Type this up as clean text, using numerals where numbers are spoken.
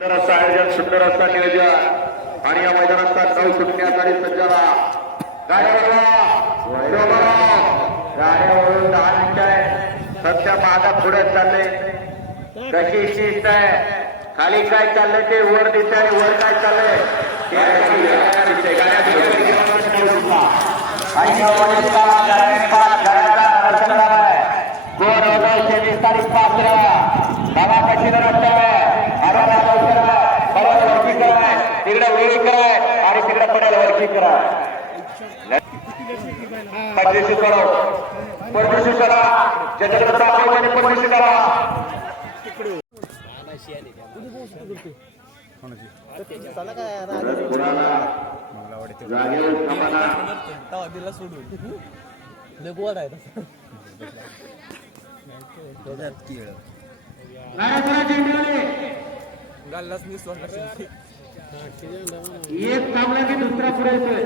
सुंदर असं आयोजन, सुंदर असं नियोजन आणि या मैदानात 9 सुटण्यासाठी सज्जाला गाड्यावरून 10 मिनिटं आहे. सध्या मागा पुढे चालले. कशी शिस्त आहे, खाली काय चाललंय ते वर दिसतंय आणि वर काय चाललंय तिकडे वेळी कराय आणि तिकडे पडेल वरती करा. परदेशी करा, परदेशी करा, ज्याच्याकडे दाखव आणि परदेशी करा. एक थांबला की दुसरा पुढे येतोय.